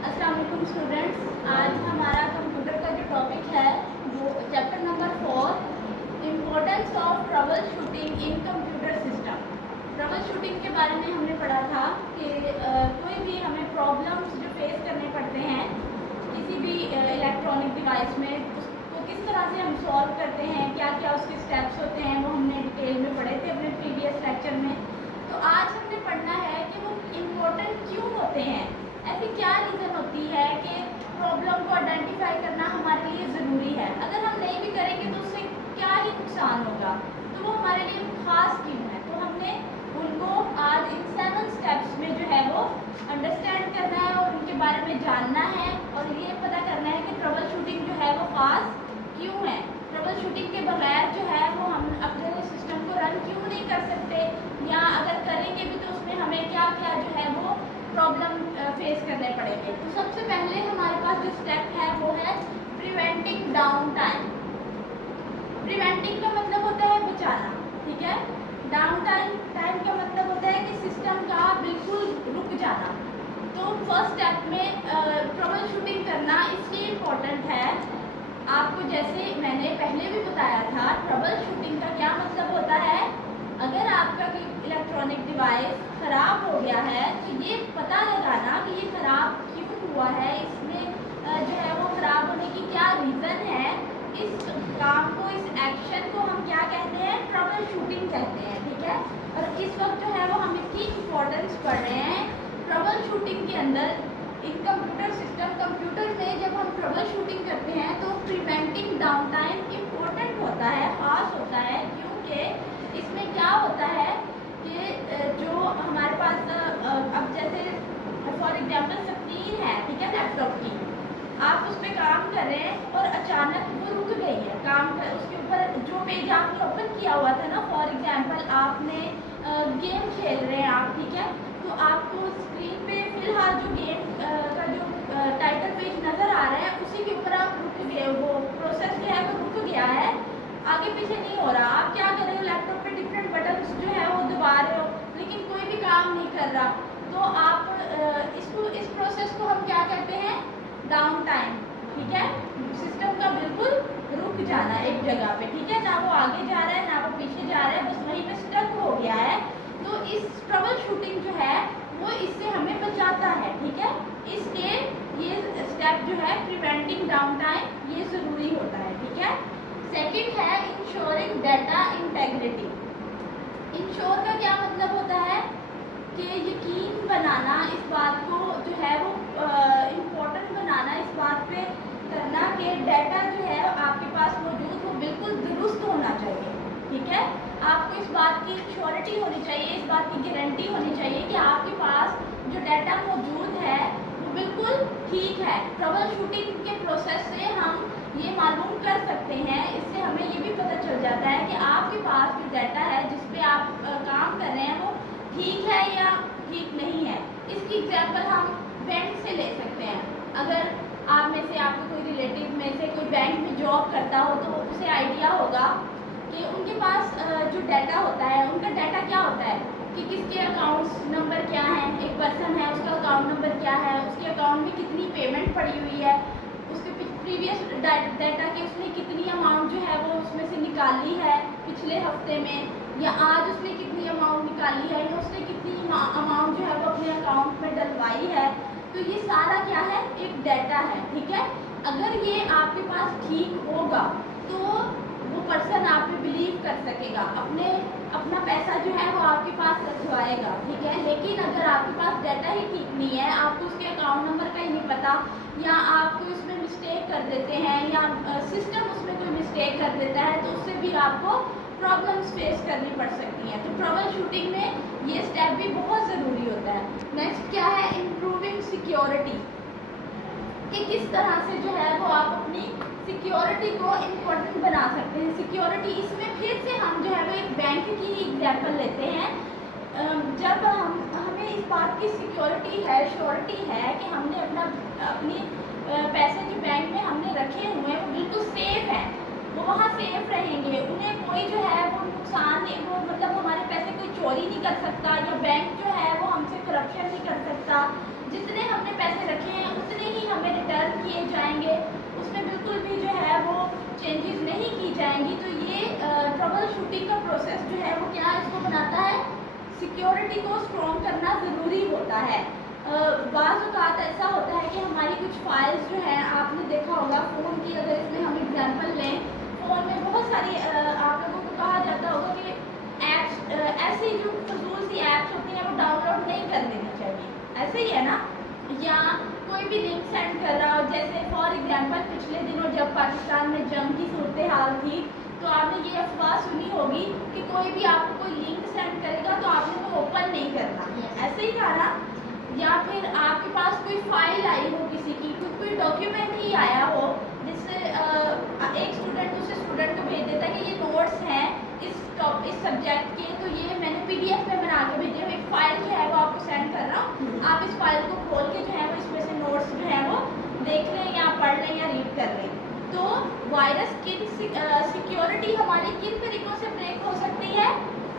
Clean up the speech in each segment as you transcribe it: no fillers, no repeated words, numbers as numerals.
अस्सलाम वालेकुम स्टूडेंट्स। आज हमारा कंप्यूटर का जो टॉपिक है वो chapter number 4 importance of trouble shooting in computer system. Trouble shooting के बारे में हमने पढ़ा था कि कोई भी हमें प्रॉब्लम्स जो फेस करने पड़ते हैं किसी भी इलेक्ट्रॉनिक डिवाइस में उसको किस तरह से हम सॉल्व करते हैं, क्या क्या उसके स्टेप्स होते हैं, वो हमने डिटेल में पढ़े थे अपने प्रीवियस लेक्चर में। तो आज हमने पढ़ना है कि वो इम्पोर्टेंट क्यों होते हैं, ऐसी क्या रीज़न होती है कि प्रॉब्लम को आइडेंटिफाई करना हमारे लिए ज़रूरी है। अगर हम नहीं भी करेंगे तो उससे क्या ही नुकसान होगा, तो वो हमारे लिए ख़ास क्यों है। तो हमने उनको आज इन 7 स्टेप्स में जो है वो अंडरस्टैंड करना है और उनके बारे में जानना है और ये पता करना है कि ट्रबल शूटिंग जो है वो ख़ास क्यों है। ट्रबल शूटिंग के बगैर जो है वो हम अपने सिस्टम को रन क्यों नहीं कर सकते, या अगर करेंगे भी तो उसमें हमें क्या क्या जो है वो प्रॉब्लम फेस करने पड़ेंगे। तो सबसे पहले हमारे पास जो स्टेप है वो है प्रिवेंटिंग डाउन टाइम। प्रिवेंटिंग का मतलब होता है बचाना, ठीक है। डाउन टाइम का मतलब होता है कि सिस्टम का बिल्कुल रुक जाना। तो फर्स्ट स्टेप में ट्रबल शूटिंग करना इसलिए इम्पोर्टेंट है। आपको जैसे मैंने पहले भी बताया था, ट्रबल शूटिंग का क्या मतलब होता है। अगर आपका कोई इलेक्ट्रॉनिक डिवाइस ख़राब हो गया है तो ये पता लगाना कि ये ख़राब क्यों हुआ है, इसमें जो है वो ख़राब होने की क्या रीज़न है। इस काम को, इस एक्शन को हम क्या कहते हैं, ट्रबल शूटिंग कहते हैं, ठीक है। और इस वक्त जो है वो हम इसकी इम्पोर्टेंस पढ़ रहे हैं। ट्रबल शूटिंग के अंदर इन कंप्यूटर सिस्टम, कंप्यूटर में जब हम ट्रबल शूटिंग करते हैं तो प्रिवेंटिंग डाउन टाइम इम्पोर्टेंट होता है, ख़ास होता है, क्योंकि इसमें क्या होता है कि जो हमारे पास अब जैसे फॉर एग्जांपल स्क्रीन है, ठीक है, लैपटॉप की, आप उस पर काम कर रहे हैं और अचानक वो रुक गई है काम कर, उसके ऊपर जो पेज आपने ओपन किया हुआ था ना, फॉर एग्जांपल आपने गेम खेल रहे हैं आप, ठीक है। तो आपको स्क्रीन पे फिलहाल जो गेम का जो टाइटल पेज नज़र आ रहा है उसी के ऊपर आप रुक गए, वो प्रोसेस जो है वो रुक गया है, आगे पीछे नहीं हो रहा। आप क्या कर रहे हो, लैपटॉप पे डिफरेंट बटन्स जो है वो दबा रहे हो लेकिन कोई भी काम नहीं कर रहा। तो आप इस प्रोसेस को हम क्या कहते हैं, डाउन टाइम, ठीक है। सिस्टम का बिल्कुल रुक जाना एक जगह पे, ठीक है, ना वो आगे जा रहा है ना वो पीछे जा रहा है, बस वहीं पे स्टक हो गया है। तो इस ट्रबल शूटिंग जो है वो इससे हमें बचाता है, ठीक है। इसलिए ये स्टेप जो है प्रिवेंटिंग डाउन टाइम ये ज़रूरी होता है, ठीक है। सेकंड है इंश्योरिंग डाटा इंटेग्रिटी। इंश्योर का क्या मतलब होता है कि यकीन बनाना, इस बात को जो है वो इम्पोर्टेंट बनाना, इस बात पे करना कि डाटा जो है आपके पास मौजूद वो बिल्कुल दुरुस्त होना चाहिए, ठीक है। आपको इस बात की श्योरिटी होनी चाहिए, इस बात की गारंटी होनी चाहिए कि आपके पास जो डाटा मौजूद है वो बिल्कुल ठीक है। ट्रबल शूटिंग के प्रोसेस से हम ये मालूम कर सकते हैं, इससे हमें ये भी पता चल जाता है कि आपके पास जो डाटा है जिस पे आप काम कर रहे हैं वो ठीक है या ठीक नहीं है। इसकी एग्जांपल हम बैंक से ले सकते हैं। अगर आप में से आपके कोई रिलेटिव में से कोई बैंक में जॉब करता हो तो उसे आइडिया होगा कि उनके पास जो डाटा होता है, उनका डाटा क्या होता है कि किसके अकाउंट्स नंबर क्या है, एक पर्सन है उसका अकाउंट नंबर क्या है, उसके अकाउंट में कितनी पेमेंट पड़ी हुई है, उसके प्रीवियस डाटा के उसने कितनी अमाउंट जो है वो उसमें से निकाली है पिछले हफ्ते में, या आज उसने कितनी अमाउंट निकाली है, या उसने कितनी अमाउंट जो है वो अपने अकाउंट में डलवाई है। तो ये सारा क्या है, एक डाटा है, ठीक है। अगर ये आपके पास ठीक होगा तो वो पर्सन आप पे बिलीव कर सकेगा, अपना पैसा जो है वो आपके पास रखवाएगा, ठीक है। लेकिन अगर आपके पास डाटा ही ठीक नहीं है, आपको उसके अकाउंट नंबर का ही नहीं पता, या आप कोई उसमें मिस्टेक कर देते हैं, या सिस्टम उसमें कोई मिस्टेक कर देता है, तो उससे भी आपको प्रॉब्लम्स फेस करनी पड़ सकती हैं। तो ट्रबल शूटिंग में ये स्टेप भी बहुत ज़रूरी होता है। नेक्स्ट क्या है, इम्प्रूविंग सिक्योरिटी, कि किस तरह से जो है वो आप अपनी सिक्योरिटी को इम्पोर्टेंट बना सकते हैं। सिक्योरिटी, इसमें फिर से हम जो है वो एक बैंक की एग्जाम्पल लेते हैं। जब हमें इस बात की सिक्योरिटी है, श्योरिटी है कि हमने अपनी पैसे जो बैंक में हमने रखे हुए हैं वो बिल्कुल सेफ हैं, वो वहाँ सेफ रहेंगे, उन्हें कोई जो है वो नुकसान नहीं, वो मतलब हमारे पैसे कोई चोरी नहीं कर सकता, या बैंक जो है वो हमसे करप्शन नहीं कर सकता। जितने हमने पैसे रखे हैं उतने चेंजेस नहीं की जाएंगी तो ये ट्रबल शूटिंग का प्रोसेस जो है वो क्या इसको बनाता है, सिक्योरिटी को स्ट्रॉन्ग करना ज़रूरी होता है। बाज़ औक़ात ऐसा होता है कि हमारी कुछ फाइल्स जो है, आपने देखा होगा फ़ोन की, अगर इसमें हम एग्जांपल लें, फ़ोन में बहुत सारी आप लोगों को कहा जाता होगा कि ऐप्स, ऐसी जो फजूल सी ऐप्स होती हैं वो डाउनलोड नहीं कर लेनी चाहिए, ऐसे ही है ना। या कोई भी लिंक सेंड कर रहा हो, जैसे फॉर एग्जांपल पिछले दिनों जब पाकिस्तान में जंग की सूरत हाल थी तो आपने ये अफवाह सुनी होगी कि कोई भी आपको कोई लिंक सेंड करेगा तो आपने वो ओपन नहीं करना, ऐसे ही था ना। या फिर आपके पास कोई फाइल आई हो किसी की, कोई डॉक्यूमेंट ही आया हो, जिससे एक स्टूडेंट दूसरे स्टूडेंट को भेज देता है कि ये नोट्स हैं इस सब्जेक्ट के, तो ये मैंने PDF में बना के भेजे हुए, एक फाइल जो है वो आपको सेंड कर रहा हूँ, आप इस फाइल को खोल के जो है वो इसमें से नोट्स जो है वो देख लें या पढ़ लें या रीड कर लें। तो वायरस की सिक्योरिटी हमारी किन तरीक़ों से ब्रेक हो सकती है?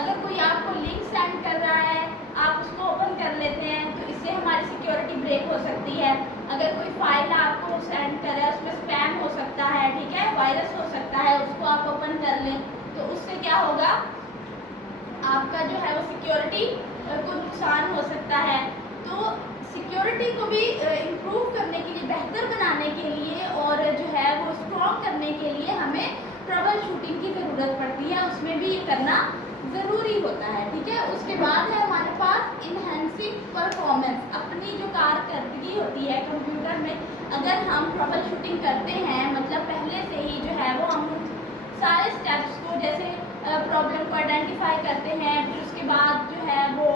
अगर कोई आपको लिंक सेंड कर रहा है, आप उसको ओपन कर लेते हैं तो इससे हमारी सिक्योरिटी ब्रेक हो सकती है। अगर कोई फाइल आपको सेंड कर रहा है, उसमें स्पैम हो सकता है, ठीक है, वायरस हो सकता है, उसको आप ओपन कर लें तो उससे क्या होगा, आपका जो है वो सिक्योरिटी को नुकसान हो सकता है। तो सिक्योरिटी को भी इम्प्रूव करने के लिए, बेहतर बनाने के लिए और जो है वो स्ट्रॉन्ग करने के लिए हमें ट्रबल शूटिंग की ज़रूरत पड़ती है, उसमें भी ये करना ज़रूरी होता है, ठीक है। उसके बाद है हमारे पास इनहेंसिंग परफॉर्मेंस। अपनी जो कारकर्दगी होती है कंप्यूटर में, अगर हम ट्रबल शूटिंग करते हैं, मतलब पहले से ही जो है वो हम सारे स्टेप्स को, जैसे प्रॉब्लम को आइडेंटिफाई करते हैं, फिर उसके बाद जो है वो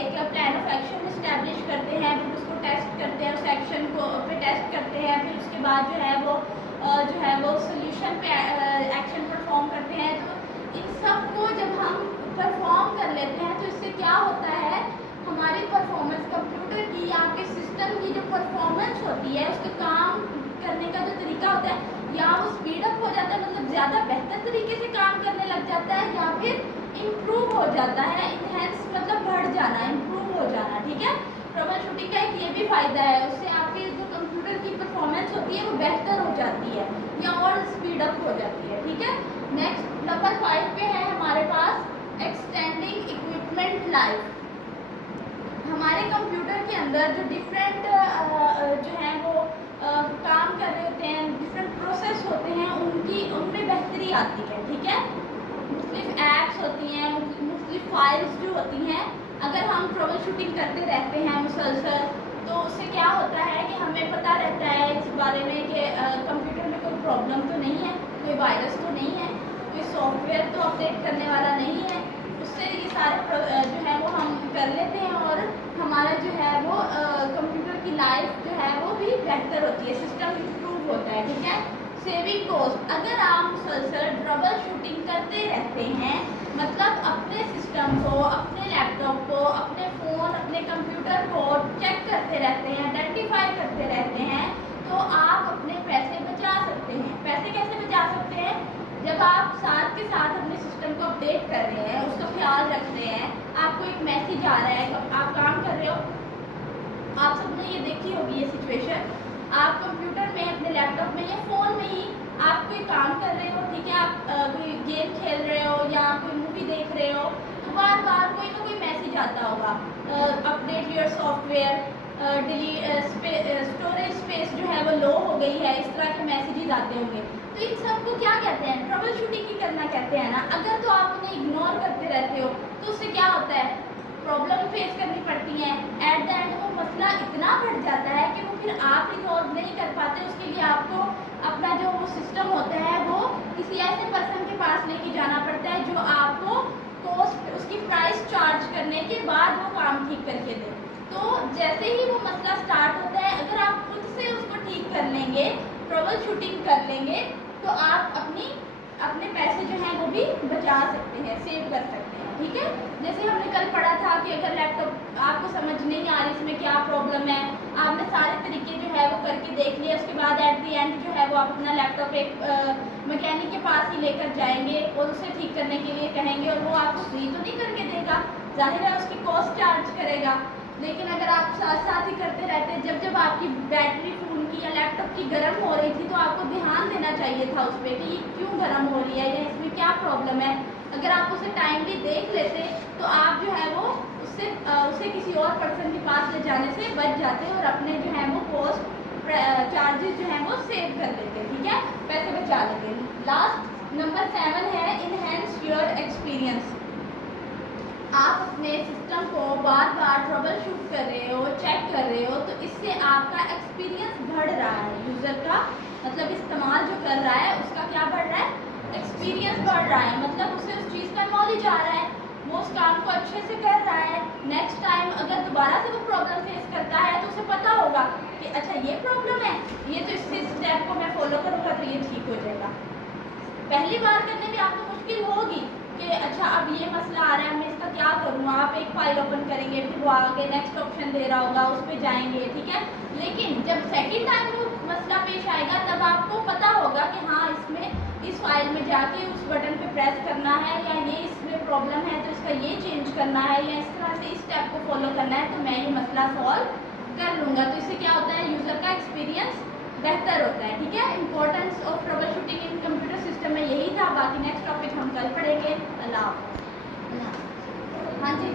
एक प्लान ऑफ एक्शन इस्टेब्लिश करते हैं, फिर उसको टेस्ट करते हैं, उस एक्शन को पे टेस्ट करते हैं, फिर उसके बाद जो है वो सोल्यूशन पे एक्शन परफॉर्म करते हैं। तो इन सब को जब हम परफॉर्म कर लेते हैं तो इससे क्या होता है, हमारी परफॉर्मेंस, कंप्यूटर की या आपके सिस्टम की जो परफॉर्मेंस होती है, उसके काम करने का जो तरीका होता है, या वो स्पीड अप हो जाता है, मतलब ज़्यादा बेहतर तरीके से काम करने लग जाता है, या फिर इम्प्रूव हो जाता है। इनहेंस मतलब बढ़ जाना, इम्प्रूव हो जाना, ठीक है। ट्रबल शूटिंग का एक ये भी फ़ायदा है, उससे आपकी जो कंप्यूटर की परफॉर्मेंस होती है वो बेहतर हो जाती है या और स्पीड अप हो जाती है, ठीक है। नेक्स्ट नंबर 5 पे है हमारे पास एक्सटेंडिंग इक्विपमेंट लाइफ। हमारे कंप्यूटर के अंदर जो डिफरेंट जो है वो काम कर रहे होते हैं, डिफरेंट प्रोसेस होते हैं, उनमें बेहतरी आती है, ठीक है। मुख्तलिफ ऐप्स होती हैं, मुख्तलिफ फाइल्स जो होती हैं, अगर हम ट्रबल शूटिंग करते रहते हैं मुसलसल, तो उससे क्या होता है कि हमें पता रहता है इस बारे में कि कंप्यूटर में कोई प्रॉब्लम तो नहीं है, कोई वायरस तो नहीं है, कोई सॉफ्टवेयर तो अपडेट करने वाला नहीं है। उससे ये सारे जो है वो हम कर लेते हैं और हमारा जो है वो कंप्यूटर की लाइफ जो है वो भी बेहतर होती है, सिस्टम इम्प्रूव होता है, ठीक है। सेविंग कॉस्ट, अगर आप मुसलसल ट्रबल शूटिंग करते रहते हैं, मतलब अपने सिस्टम को, अपने लैपटॉप को, अपने फ़ोन, अपने कंप्यूटर को चेक करते रहते हैं, आइडेंटिफाई करते रहते हैं, तो आप अपने पैसे बचा सकते हैं। पैसे कैसे बचा सकते हैं? जब आप साथ के साथ अपने सिस्टम को अपडेट कर रहे हैं, उसका ख्याल रख रहे हैं, आपको एक मैसेज आ रहा है, आप काम कर रहे हो, आप सबने ये देखी होगी ये सिचुएशन, आप कंप्यूटर में, अपने लैपटॉप में या फ़ोन में ही आप कोई काम कर रहे हो, ठीक है, आप कोई गेम खेल रहे हो या कोई मूवी देख रहे हो, तो बार बार कोई ना कोई मैसेज आता होगा, update your software, storage space जो है वो लो हो गई है, इस तरह के मैसेजेस आते होंगे। तो इन सब को क्या कहते हैं? ट्रबल शूटिंग ही करना कहते हैं ना। अगर तो आप उन्हें इग्नोर करते रहते हो तो उससे क्या होता है, प्रॉब्लम फेस करनी पड़ती है, एट द एंड वो मसला इतना बढ़ जाता है कि वो फिर आप रिजॉल्व नहीं कर पाते। उसके लिए आपको अपना जो वो सिस्टम होता है वो किसी ऐसे पर्सन के पास लेके जाना पड़ता है जो आपको कॉस्ट, उसकी प्राइस चार्ज करने के बाद वो काम ठीक करके दे। तो जैसे ही वो मसला स्टार्ट होता है, अगर आप खुद से उसको ठीक कर लेंगे, ट्रबल शूटिंग कर लेंगे, तो आप अपने पैसे जो हैं वो भी बचा सकते हैं, सेव कर सकते हैं, ठीक है। जैसे हमने कल पढ़ा था कि अगर लैपटॉप आपको समझ नहीं आ रही इसमें क्या प्रॉब्लम है, आपने सारे तरीके जो है वो करके देख लिया, उसके बाद एट दी एंड जो है वो आप अपना लैपटॉप एक मैकेनिक के पास ही लेकर जाएंगे और उसे ठीक करने के लिए कहेंगे, और वो आपको फ्री तो नहीं करके देगा, जाहिर है उसकी कॉस्ट चार्ज करेगा। लेकिन अगर आप साथ साथ ही करते रहते हैं, जब जब आपकी बैटरी फ़ोन की या लैपटॉप की गर्म हो रही थी तो आपको ध्यान देना चाहिए था उस पर कि ये क्यों गर्म हो रही है या इसमें क्या प्रॉब्लम है। अगर आप उसे टाइमली देख लेते तो आप जो है वो उसे किसी और पर्सन के पास ले जाने से बच जाते और अपने जो है वो कॉस्ट चार्जेस जो हैं वो सेव कर लेते, ठीक है, पैसे बचा लेते। लास्ट नंबर 7 है इनहेंस योर एक्सपीरियंस। आप अपने सिस्टम को बार बार ट्रबल शूट कर रहे हो, चेक कर रहे हो, तो इससे आपका एक्सपीरियंस बढ़ रहा है। यूज़र का मतलब इस्तेमाल जो कर रहा है उसका क्या बढ़ रहा है, एक्सपीरियंस बढ़ रहा है, मतलब उसे उस चीज़ का नॉलेज आ रहा है, वो उस काम को अच्छे से कर रहा है। नेक्स्ट टाइम अगर दोबारा से वो प्रॉब्लम फेस करता है तो उसे पता होगा कि अच्छा ये प्रॉब्लम है, ये तो इस स्टेप को मैं फॉलो करूँगा तो ये ठीक हो जाएगा। पहली बार करने में आपको मुश्किल होगी कि अच्छा अब ये मसला आ रहा है, मैं इसका क्या करूँ। आप एक फाइल ओपन करेंगे, फिर वो आगे नेक्स्ट ऑप्शन दे रहा होगा, उस पर जाएंगे, ठीक है। लेकिन जब सेकंड टाइम वो मसला पेश आएगा तब आपको पता होगा कि हाँ इसमें इस फाइल में जाके उस बटन पे प्रेस करना है, या ये इसमें प्रॉब्लम है तो इसका ये चेंज करना है, या इस तरह से इस स्टेप को फॉलो करना है, तो मैं ये मसला सॉल्व कर लूँगा। तो इससे क्या होता है, यूज़र का एक्सपीरियंस बेहतर होता है, ठीक है। Importance of trouble shooting in computer system में यही था। बाकी नेक्स्ट टॉपिक हम कल पढ़ेंगे। अल्लाह हाफ़िज़। हाँ जी।